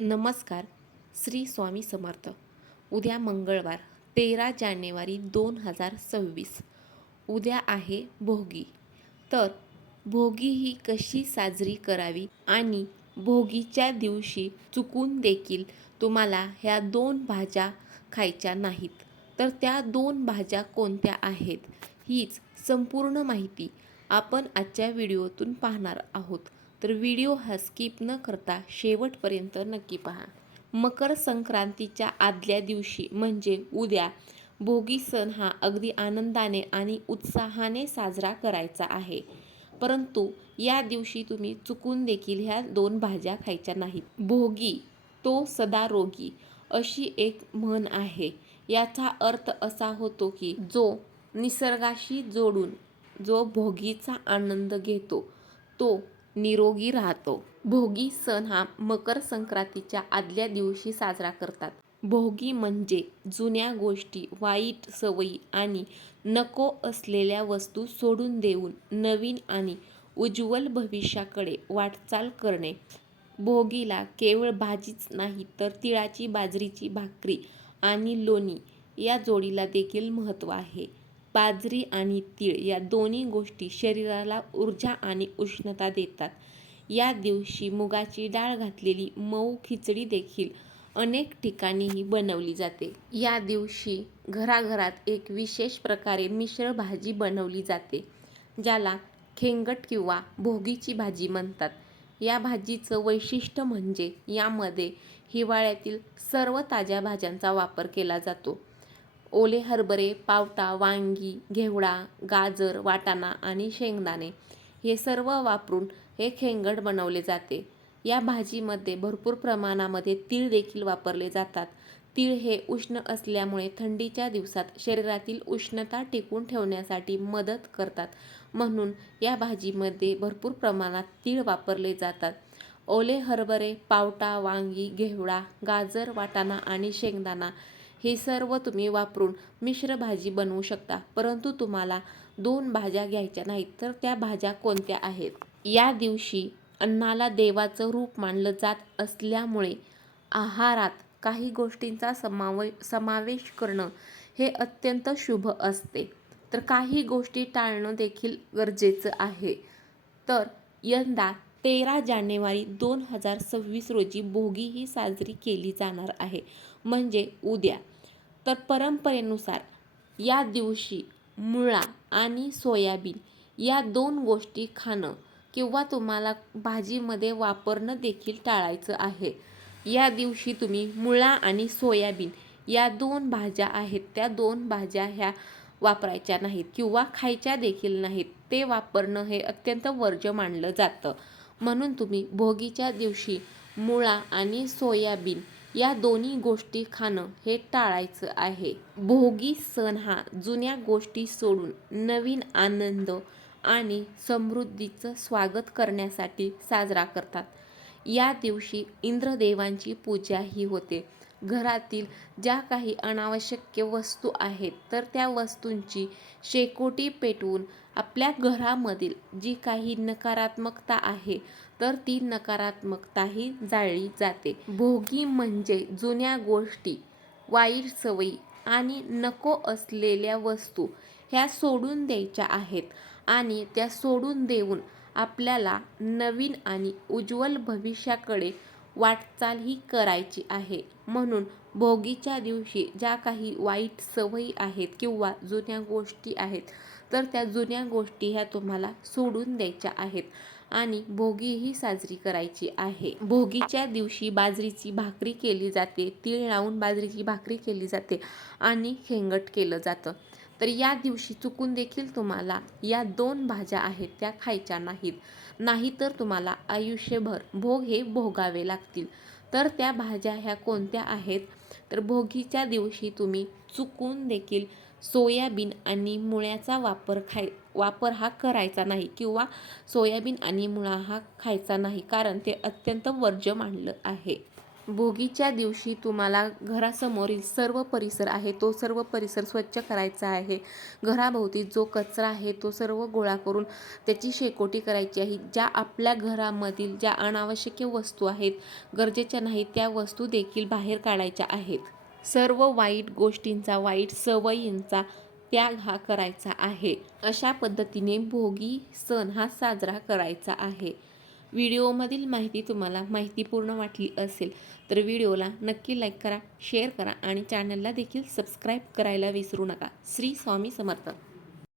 नमस्कार. श्री स्वामी समर्थ. उद्या मंगळवार 13 जानेवारी 2026. उद्या आहे भोगी. तर भोगी ही कशी साजरी करावी आणि भोगीच्या दिवशी चुकून देखील तुम्हाला ह्या 2 भाज्या खायच्या नाहीत. तर त्या 2 भाज्या कोणत्या आहेत, हीच संपूर्ण माहिती आपण आजच्या व्हिडिओतून पाहणार आहोत. तर व्हिडिओ हा स्किप न करता शेवटपर्यंत नक्की पहा. मकर संक्रांतीच्या आदल्या दिवशी म्हणजे उद्या भोगी सण हा अगदी आनंदाने आणि उत्साहाने साजरा करायचा आहे. परंतु या दिवशी तुम्ही चुकून देखील ह्या 2 भाज्या खायच्या नाहीत. भोगी तो सदा रोगी अशी एक म्हण आहे. याचा अर्थ असा होतो की जो निसर्गाशी जोडून जो भोगीचा आनंद घेतो तो निरोगी राहतो. भोगी सण हा मकर संक्रांतीच्या आदल्या दिवशी साजरा करतात. भोगी म्हणजे जुन्या गोष्टी, वाईट सवयी आणि नको असलेल्या वस्तू सोडून देऊन नवीन आणि उज्ज्वल भविष्याकडे वाटचाल करणे. भोगीला केवळ भाजीच नाही तर तिळाची, बाजरीची भाकरी आणि लोणी या जोडीला देखील महत्त्व आहे. बाजरी आणि तीळ या दोन्ही गोष्टी शरीराला ऊर्जा आणि उष्णता देतात. या दिवशी मुगाची डाळ घातलेली मऊ खिचडी देखील अनेक ठिकाणीही बनवली जाते. या दिवशी घराघरात एक विशेष प्रकारे मिश्र भाजी बनवली जाते, ज्याला खेंगट किंवा भोगीची भाजी म्हणतात. या भाजीचं वैशिष्ट्य म्हणजे यामध्ये हिवाळ्यातील सर्व ताज्या भाज्यांचा वापर केला जातो. ओले हरभरे, पावटा, वांगी, घेवडा, गाजर, वाटाणा आणि शेंगदाणे हे सर्व वापरून हे खेंगट बनवले जाते. या भाजीमध्ये भरपूर प्रमाणामध्ये तीळ देखील वापरले जातात. तीळ हे उष्ण असल्यामुळे थंडीच्या दिवसात शरीरातील उष्णता टिकवून ठेवण्यासाठी मदत करतात, म्हणून या भाजीमध्ये भरपूर प्रमाणात तीळ वापरले जातात. ओले हरभरे, पावटा, वांगी, घेवडा, गाजर, वाटाणा आणि शेंगदाणा हे सर्व तुम्ही वापरून मिश्र भाजी बनवू शकता. परंतु तुम्हाला 2 भाज्या घ्यायच्या नाहीत. तर त्या भाज्या कोणत्या आहेत? या दिवशी अन्नाला देवाचं रूप मानलं जात असल्यामुळे आहारात काही गोष्टींचा समावेश करणं हे अत्यंत शुभ असते. तर काही गोष्टी टाळणं देखील गरजेचं आहे. तर यंदा 13 जानेवारी 2026 रोजी भोगी ही साजरी केली जाणार आहे, म्हणजे उद्या. तर परंपरेनुसार या दिवशी मुळा आणि सोयाबीन या 2 गोष्टी खाणं किंवा तुम्हाला भाजीमध्ये वापरणं देखील टाळायचं आहे. या दिवशी तुम्ही मुळा आणि सोयाबीन या 2 भाज्या आहेत, त्या 2 भाज्या ह्या वापरायच्या नाहीत किंवा खायच्या देखील नाहीत. ते वापरणं हे अत्यंत वर्ज्य मानलं जातं. म्हणून तुम्ही भोगीच्या दिवशी मुळा आणि सोयाबीन या दोन्ही गोष्टी खाणं हे टाळायचं आहे. भोगी सण हा जुन्या गोष्टी सोडून नवीन आनंद आणि समृद्धीचं स्वागत करण्यासाठी साजरा करतात. या दिवशी इंद्रदेवांची पूजाही होते. घरातील ज्या काही अनावश्यक वस्तू आहेत तर त्या वस्तूंची शेकोटी पेटवून आपल्या घरामधील जी काही नकारात्मकता आहे तर ती नकारात्मकताही जाळली जाते. भोगी म्हणजे जुन्या गोष्टी, वाईट सवयी आणि नको असलेल्या वस्तू ह्या सोडून द्यायच्या आहेत आणि त्या सोडून देऊन आपल्याला नवीन आणि उज्ज्वल भविष्याकडे वाटचाल ही करायची आहे. म्हणून भोगीच्या दिवशी ज्या काही वाईट सवयी आहेत किंवा जुन्या गोष्टी आहेत तर त्या जुन्या गोष्टी ह्या तुम्हाला सोडून द्यायच्या आहेत आणि भोगी ही साजरी करायची आहे. भोगीच्या दिवशी बाजरीची भाकरी केली जाते, तीळ लावून बाजरीची भाकरी केली जाते आणि खेंगट केलं जातं. तर या दिवशी चुकून देखील तुम्हाला या 2 भाज्या आहेत त्या खायच्या नाहीत. नाहीतर तुम्हाला आयुष्यभर भोग हे भोगावे लागतील. तर त्या भाज्या ह्या कोणत्या आहेत? तर भोगीच्या दिवशी तुम्ही चुकून देखील सोयाबीन आणि मुळ्याचा वापर हा करायचा नाही किंवा सोयाबीन आणि मुळा हा खायचा नाही, कारण ते अत्यंत वर्ज्य मानलं आहे. भोगीच्या दिवशी तुम्हाला घरासमोरील सर्व परिसर आहे तो सर्व परिसर स्वच्छ करायचा आहे. घराभोवती जो कचरा आहे तो सर्व गोळा करून त्याची शेकोटी करायची आहे. ज्या आपल्या घरामधील ज्या अनावश्यक वस्तू आहेत, गरजेच्या नाहीत, त्या वस्तू देखील बाहेर काढायच्या आहेत. सर्व वाईट गोष्टींचा, वाईट सवयींचा त्याग हा करायचा आहे. अशा पद्धतीने भोगी सण हा साजरा करायचा आहे. व्हिडिओमधील माहिती तुम्हाला माहितीपूर्ण वाटली असेल तर व्हिडिओला नक्की लाईक करा, शेअर करा आणि चॅनलला देखील सबस्क्राईब करायला विसरू नका. श्री स्वामी समर्थ.